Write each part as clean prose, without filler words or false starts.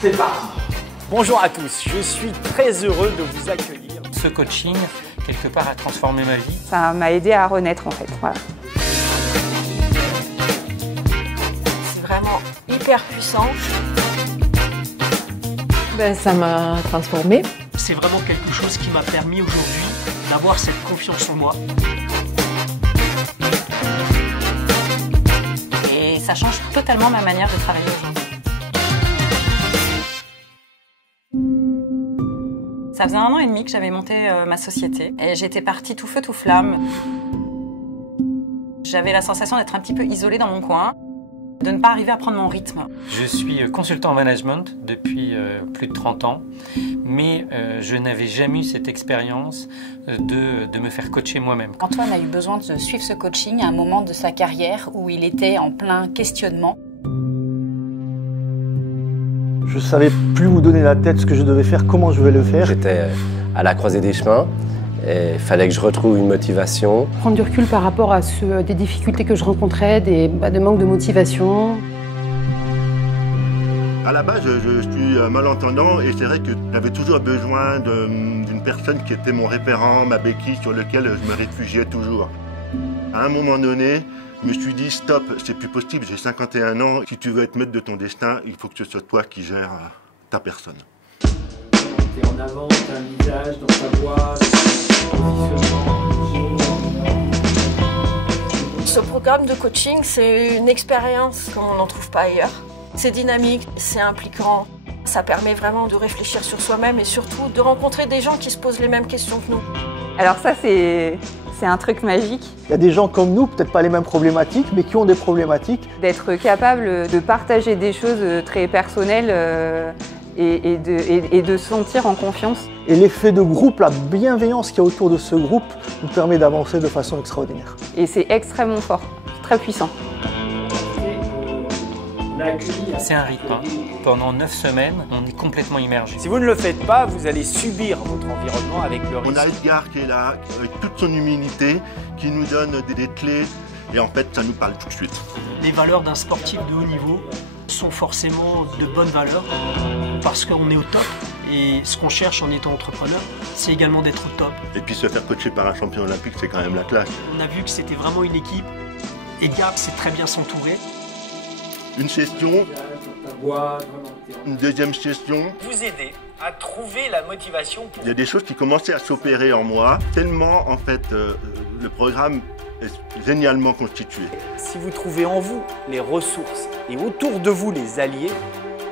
c'est parti. Bonjour à tous, je suis très heureux de vous accueillir. Ce coaching, quelque part, a transformé ma vie. Ça m'a aidé à renaître en fait. Voilà. C'est vraiment hyper puissant. Ça m'a transformée. C'est vraiment quelque chose qui m'a permis aujourd'hui d'avoir cette confiance en moi. Et ça change totalement ma manière de travailler aujourd'hui. Ça faisait 1 an et demi que j'avais monté ma société et j'étais partie tout feu tout flamme. J'avais la sensation d'être un petit peu isolée dans mon coin, de ne pas arriver à prendre mon rythme. Je suis consultant en management depuis plus de 30 ans, mais je n'avais jamais eu cette expérience de me faire coacher moi-même. Antoine a eu besoin de suivre ce coaching à un moment de sa carrière où il était en plein questionnement. Je ne savais plus où donner la tête, ce que je devais faire, comment je vais le faire. J'étais à la croisée des chemins et il fallait que je retrouve une motivation. Prendre du recul par rapport à des difficultés que je rencontrais, des manques de motivation. À la base, je suis malentendant et c'est vrai que j'avais toujours besoin d'une personne qui était mon référent, ma béquille sur laquelle je me réfugiais toujours. À un moment donné, je me suis dit stop, c'est plus possible, j'ai 51 ans, si tu veux être maître de ton destin, il faut que ce soit toi qui gères ta personne. T'es en avant, t'as un visage dans ta voix, positionnement. Ce programme de coaching, c'est une expérience comme on n'en trouve pas ailleurs. C'est dynamique, c'est impliquant, ça permet vraiment de réfléchir sur soi-même et surtout de rencontrer des gens qui se posent les mêmes questions que nous. Alors ça c'est un truc magique. Il y a des gens comme nous, peut-être pas les mêmes problématiques, mais qui ont des problématiques. D'être capable de partager des choses très personnelles et de se sentir en confiance. Et l'effet de groupe, la bienveillance qu'il y a autour de ce groupe nous permet d'avancer de façon extraordinaire. Et c'est extrêmement fort, très puissant. C'est un rythme. Pendant 9 semaines, on est complètement immergé. Si vous ne le faites pas, vous allez subir votre environnement avec le risque. On a Edgar qui est là, avec toute son humilité, qui nous donne des clés et en fait, ça nous parle tout de suite. Les valeurs d'un sportif de haut niveau sont forcément de bonnes valeurs parce qu'on est au top. Et ce qu'on cherche en étant entrepreneur, c'est également d'être au top. Et puis se faire coacher par un champion olympique, c'est quand même la classe. On a vu que c'était vraiment une équipe. Edgar sait très bien s'entourer. Une session, une deuxième session. Vous aider à trouver la motivation. Il y a des choses qui commençaient à s'opérer en moi, tellement en fait le programme est génialement constitué. Si vous trouvez en vous les ressources et autour de vous les alliés,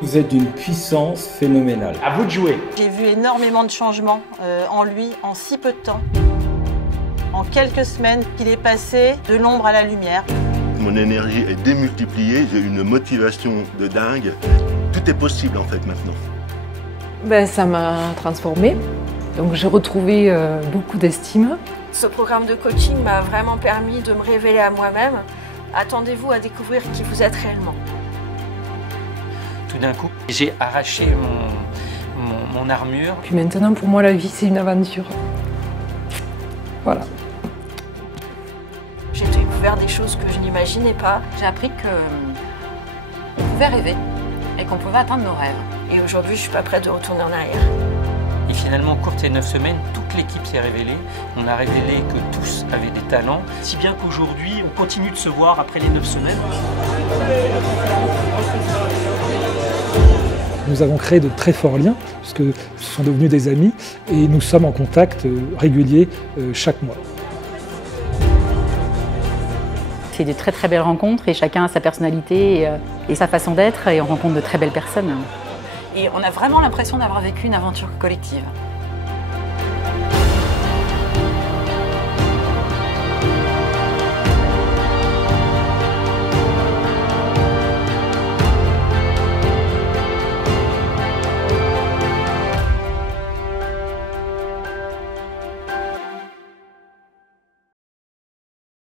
vous êtes d'une puissance phénoménale. À vous de jouer. J'ai vu énormément de changements en lui en si peu de temps. En quelques semaines, il est passé de l'ombre à la lumière. Mon énergie est démultipliée, j'ai une motivation de dingue. Tout est possible en fait maintenant. Ça m'a transformée. Donc j'ai retrouvé beaucoup d'estime. Ce programme de coaching m'a vraiment permis de me révéler à moi-même. Attendez-vous à découvrir qui vous êtes réellement. Tout d'un coup, j'ai arraché mon armure. Puis maintenant, pour moi, la vie, c'est une aventure. Voilà. J'ai découvert des choses que je n'imaginais pas. J'ai appris qu'on pouvait rêver et qu'on pouvait atteindre nos rêves. Et aujourd'hui, je ne suis pas prête de retourner en arrière. Et finalement, au cours de ces 9 semaines, toute l'équipe s'est révélée. On a révélé que tous avaient des talents. Si bien qu'aujourd'hui, on continue de se voir après les 9 semaines. Nous avons créé de très forts liens, puisque ce sont devenus des amis, et nous sommes en contact régulier chaque mois. C'est de très très belles rencontres et chacun a sa personnalité et sa façon d'être et on rencontre de très belles personnes. Et on a vraiment l'impression d'avoir vécu une aventure collective.